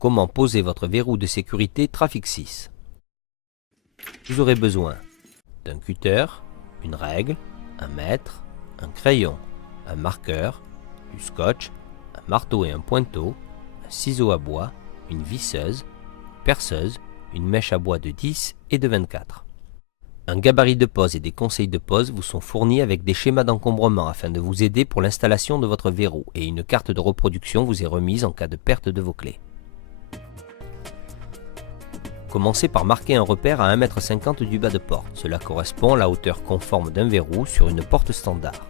Comment poser votre verrou de sécurité Traffic 6. Vous aurez besoin d'un cutter, une règle, un mètre, un crayon, un marqueur, du scotch, un marteau et un pointeau, un ciseau à bois, une visseuse, une perceuse, une mèche à bois de 10 et de 24. Un gabarit de pose et des conseils de pose vous sont fournis avec des schémas d'encombrement afin de vous aider pour l'installation de votre verrou et une carte de reproduction vous est remise en cas de perte de vos clés. Commencez par marquer un repère à 1,50 m du bas de porte. Cela correspond à la hauteur conforme d'un verrou sur une porte standard.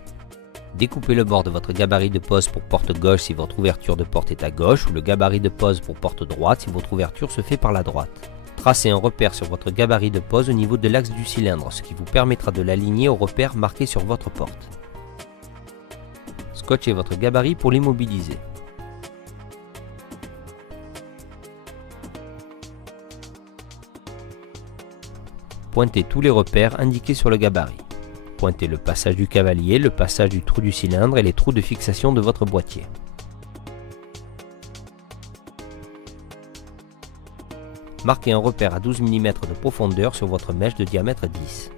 Découpez le bord de votre gabarit de pose pour porte gauche si votre ouverture de porte est à gauche ou le gabarit de pose pour porte droite si votre ouverture se fait par la droite. Tracez un repère sur votre gabarit de pose au niveau de l'axe du cylindre, ce qui vous permettra de l'aligner au repère marqué sur votre porte. Scotchez votre gabarit pour l'immobiliser. Pointez tous les repères indiqués sur le gabarit. Pointez le passage du cavalier, le passage du trou du cylindre et les trous de fixation de votre boîtier. Marquez un repère à 12 mm de profondeur sur votre mèche de diamètre 10.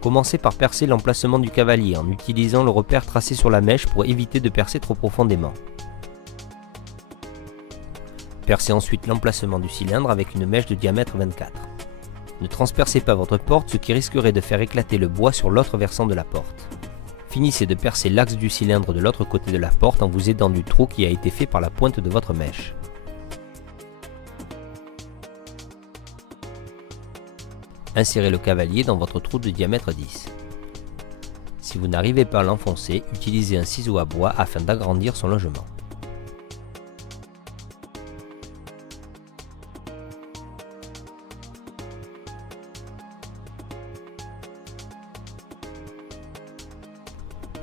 Commencez par percer l'emplacement du cavalier en utilisant le repère tracé sur la mèche pour éviter de percer trop profondément. Percez ensuite l'emplacement du cylindre avec une mèche de diamètre 24. Ne transpercez pas votre porte, ce qui risquerait de faire éclater le bois sur l'autre versant de la porte. Finissez de percer l'axe du cylindre de l'autre côté de la porte en vous aidant du trou qui a été fait par la pointe de votre mèche. Insérez le cavalier dans votre trou de diamètre 10. Si vous n'arrivez pas à l'enfoncer, utilisez un ciseau à bois afin d'agrandir son logement.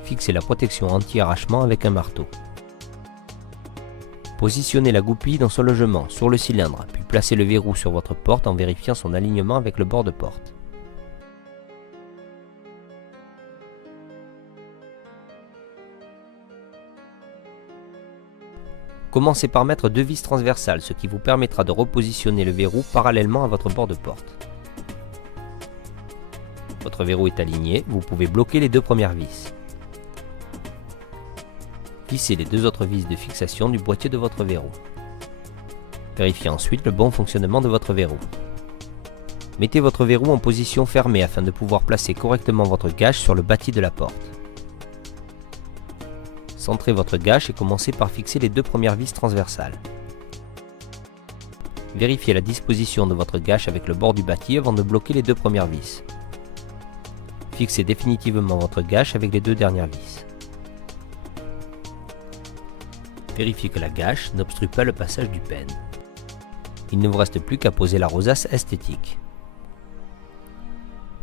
Fixez la protection anti-arrachement avec un marteau. Positionnez la goupille dans son logement, sur le cylindre, puis placez le verrou sur votre porte en vérifiant son alignement avec le bord de porte. Commencez par mettre 2 vis transversales, ce qui vous permettra de repositionner le verrou parallèlement à votre bord de porte. Votre verrou est aligné, vous pouvez bloquer les 2 premières vis. Vissez les 2 autres vis de fixation du boîtier de votre verrou. Vérifiez ensuite le bon fonctionnement de votre verrou. Mettez votre verrou en position fermée afin de pouvoir placer correctement votre gâche sur le bâti de la porte. Centrez votre gâche et commencez par fixer les 2 premières vis transversales. Vérifiez la disposition de votre gâche avec le bord du bâti avant de bloquer les 2 premières vis. Fixez définitivement votre gâche avec les 2 dernières vis. Vérifiez que la gâche n'obstrue pas le passage du pêne. Il ne vous reste plus qu'à poser la rosace esthétique.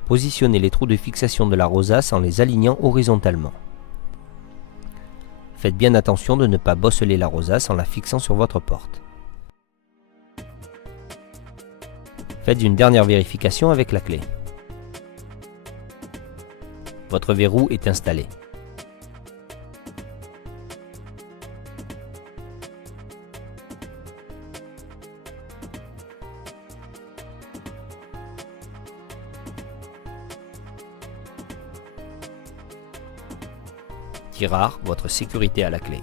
Positionnez les trous de fixation de la rosace en les alignant horizontalement. Faites bien attention de ne pas bosseler la rosace en la fixant sur votre porte. Faites une dernière vérification avec la clé. Votre verrou est installé. Tirard, votre sécurité à la clé.